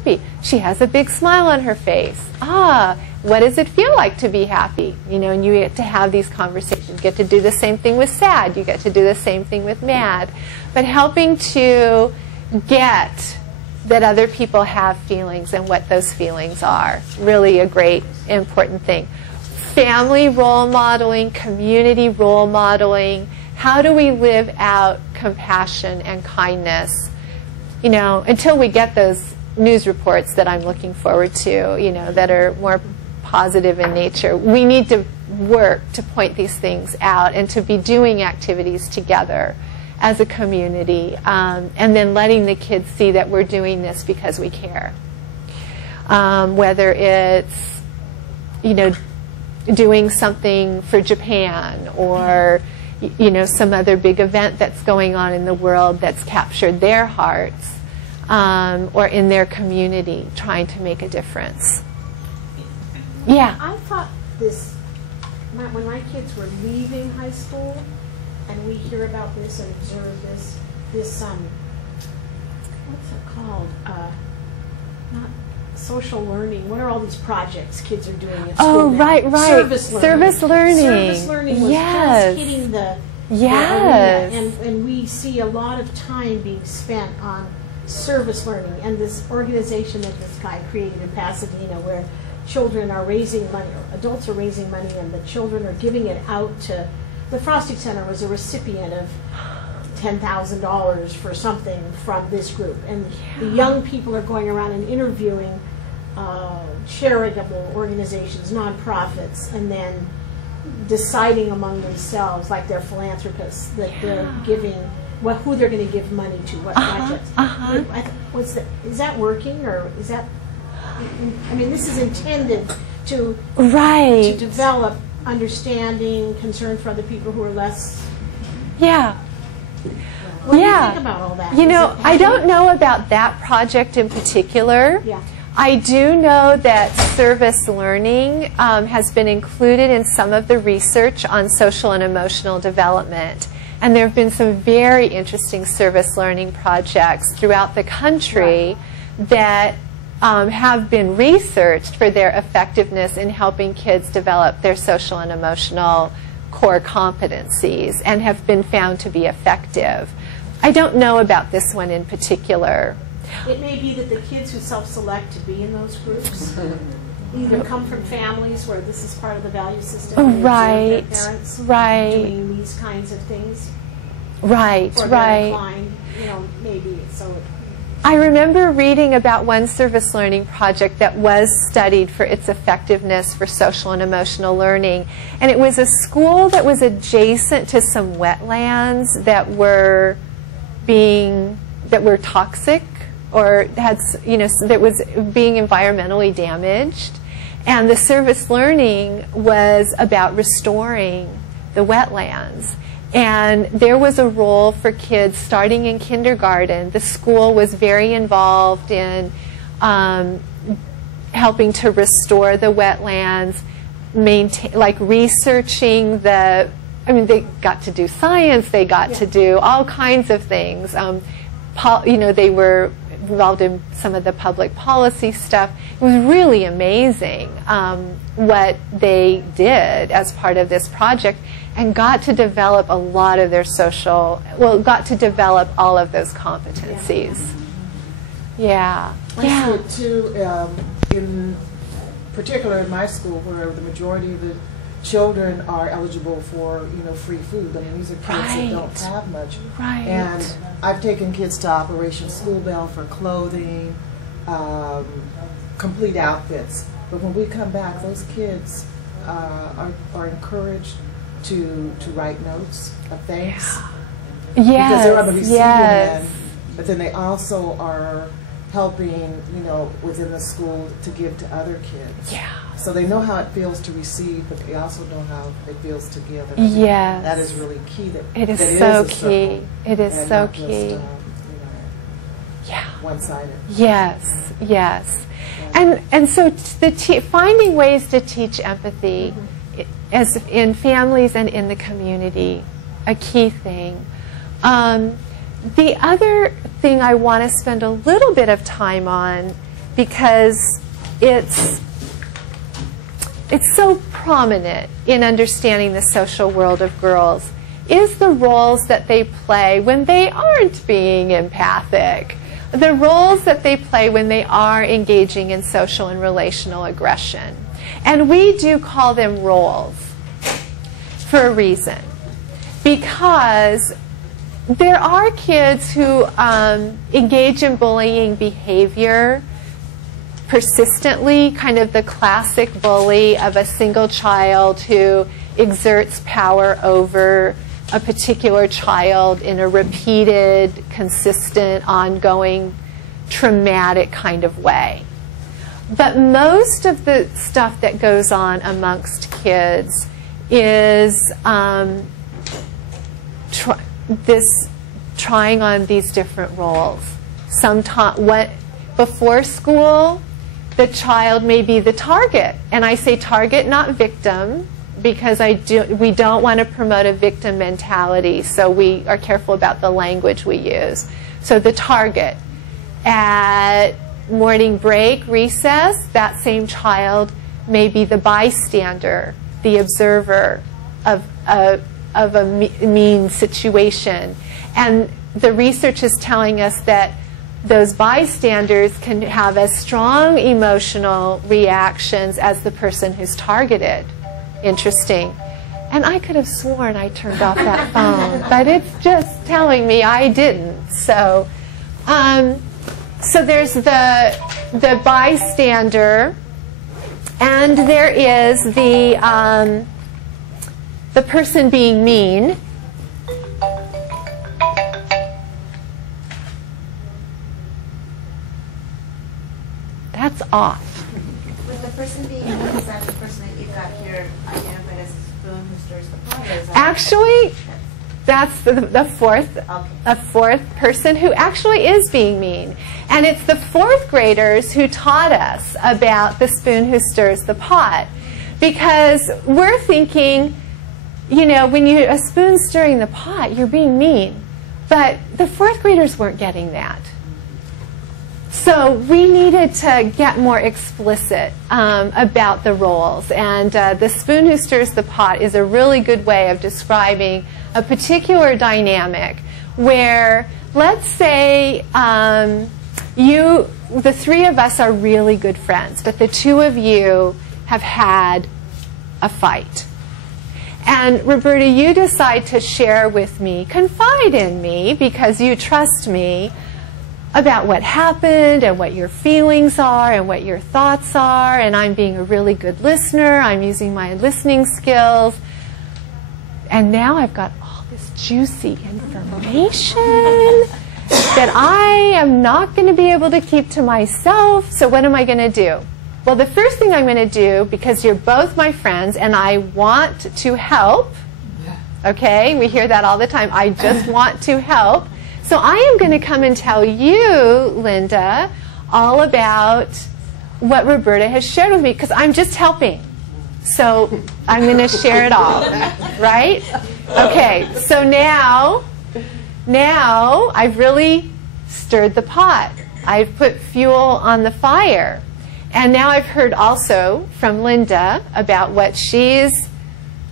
happy? She has a big smile on her face. Ah, what does it feel like to be happy? You know, and you get to have these conversations. You get to do the same thing with sad. You get to do the same thing with mad. But helping to get that other people have feelings and what those feelings are. Really a great, important thing. Family role modeling, community role modeling. How do we live out compassion and kindness? You know, until we get those news reports that I'm looking forward to, you know, that are more positive in nature. We need to work to point these things out and to be doing activities together as a community, and then letting the kids see that we're doing this because we care. Whether it's, you know, doing something for Japan or, you know, some other big event that's going on in the world that's captured their hearts, or in their community, trying to make a difference. Yeah? I thought this, when my kids were leaving high school, and we hear about this and observe this, what's it called? Not social learning. What are all these projects kids are doing at school Oh, now? right. Service learning. Service learning. Service learning was Yes. just hitting the Yes. arena, and we see a lot of time being spent on service learning. And this organization that this guy created in Pasadena, where children are raising money, or adults are raising money, and the children are giving it out to. The Frosty Center was a recipient of $10,000 for something from this group, and the young people are going around and interviewing charitable organizations, nonprofits, and then deciding among themselves, like they're philanthropists, that they're giving who they're going to give money to, what projects. Is that working, or is that? I mean, this is intended to develop understanding, concern for other people who are less. Yeah. What do you think about all that? You know, I don't know about that project in particular. Yeah. I do know that service learning has been included in some of the research on social and emotional development. And there have been some very interesting service learning projects throughout the country that have been researched for their effectiveness in helping kids develop their social and emotional core competencies and have been found to be effective. I don't know about this one in particular. It may be that the kids who self-select to be in those groups either come from families where this is part of the value system, and right, their parents doing these kinds of things, right, or they're inclined, you know, maybe so. I remember reading about one service learning project that was studied for its effectiveness for social and emotional learning. And it was a school that was adjacent to some wetlands that were toxic, or had, you know, that was being environmentally damaged. And the service learning was about restoring the wetlands. And there was a role for kids starting in kindergarten. The school was very involved in helping to restore the wetlands, like researching the, I mean, they got to do science, they got to do all kinds of things. You know, they were involved in some of the public policy stuff. It was really amazing what they did as part of this project, and got to develop a lot of their got to develop all of those competencies. Yeah. I see it too, in particular in my school, where the majority of the children are eligible for, you know, free food. I mean, these are kids that don't have much. Right. And I've taken kids to Operation School Bell for clothing, complete outfits. But when we come back, those kids are encouraged to write notes of thanks. Yes. Because they're on the receiving end. But then they also are helping, you know, within the school to give to other kids. Yeah. So they know how it feels to receive, but they also know how it feels to give. And Yes. that is really key. It is so key. It is so key. Yeah. One-sided. Yes. Yes. And so finding ways to teach empathy as in families and in the community, a key thing. The other thing I want to spend a little bit of time on, because it's so prominent in understanding the social world of girls, is the roles that they play when they aren't being empathic, the roles that they play when they are engaging in social and relational aggression. And we do call them roles for a reason, because there are kids who engage in bullying behavior persistently, kind of the classic bully of a single child who exerts power over a particular child in a repeated, consistent, ongoing, traumatic kind of way. But most of the stuff that goes on amongst kids is trying on these different roles. Before school, the child may be the target. And I say target, not victim, because we don't want to promote a victim mentality, so we are careful about the language we use. So the target. At morning break, recess, that same child may be the bystander, the observer of a mean situation. And the research is telling us that those bystanders can have as strong emotional reactions as the person who's targeted. Interesting. And I could have sworn I turned off that phone, but it's just telling me I didn't. So, so there's the bystander, and there is the person being mean. That's off. With the person being mean, is that the person that you've got here identified as the spoon who stirs the pot? Actually, that's the fourth person who actually is being mean. And it's the fourth graders who taught us about the spoon who stirs the pot. Because we're thinking, you know, when you're a spoon stirring the pot, you're being mean. But the fourth graders weren't getting that. So we needed to get more explicit about the roles. And the spoon who stirs the pot is a really good way of describing a particular dynamic where, let's say, the three of us are really good friends, but the two of you have had a fight. And Roberta, you decide to share with me, confide in me, because you trust me, about what happened and what your feelings are and what your thoughts are, and I'm being a really good listener. I'm using my listening skills. And now I've got all this juicy information that I am not going to be able to keep to myself. So what am I going to do? Well, the first thing I'm going to do, because you're both my friends and I want to help, okay, we hear that all the time, I just want to help. So I am going to come and tell you, Linda, all about what Roberta has shared with me, because I'm just helping. So I'm going to share it all, right? Okay, so now I've really stirred the pot. I've put fuel on the fire. And now I've heard also from Linda about what she's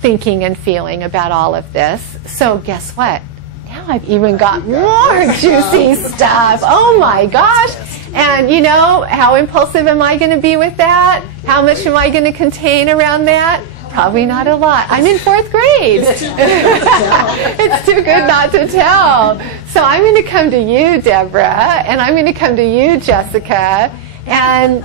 thinking and feeling about all of this. So guess what? Now I've even got more juicy stuff. Oh my gosh. And you know, how impulsive am I going to be with that? How much am I going to contain around that? Probably not a lot. I'm in 4th grade. It's too good not to tell. So I'm going to come to you, Deborah, and I'm going to come to you, Jessica, and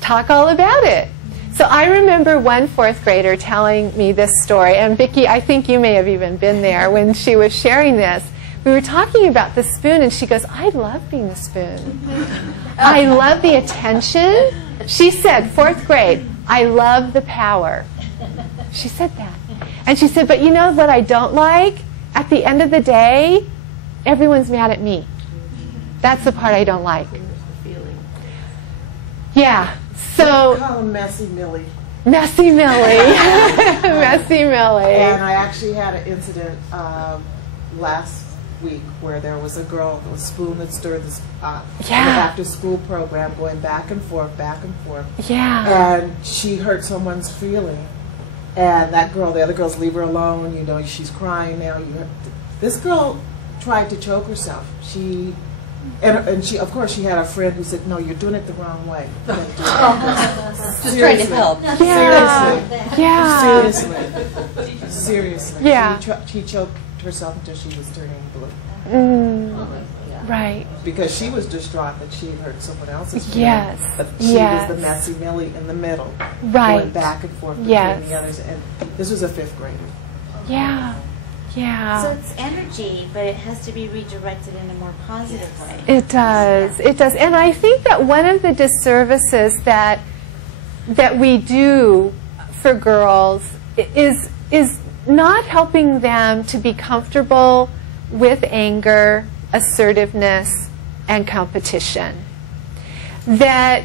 talk all about it. So I remember one 4th grader telling me this story, and Vicki, I think you may have even been there when she was sharing this. We were talking about the spoon, and she goes, I love being the spoon. I love the attention. She said, 4th grade, I love the power. She said that. And she said, but you know what I don't like? At the end of the day, everyone's mad at me. That's the part I don't like. Yeah. So, call him Messy Millie. Messy Millie. Messy Millie. And I actually had an incident last week where there was a girl, a spoon that stirred this in the Yeah. after-school program, going back and forth, Yeah. and she hurt someone's feeling. And that girl, the other girls, leave her alone. You know, she's crying now. This girl tried to choke herself. And she, of course, she had a friend who said, "No, you're doing it the wrong way." You can't do it." Just trying to help. Yeah. Yeah. Seriously. Yeah. She choked herself until she was turning blue. Right. Because she was distraught that she had hurt someone else's feelings. Yes. But she Yes. was the messy Millie in the middle. Right. Going back and forth between Yes. the others. And this was a 5th grader. Yeah. Yeah. So it's energy, but it has to be redirected in a more positive way. It does. It does. And I think that one of the disservices that we do for girls is not helping them to be comfortable with anger, assertiveness, and competition. That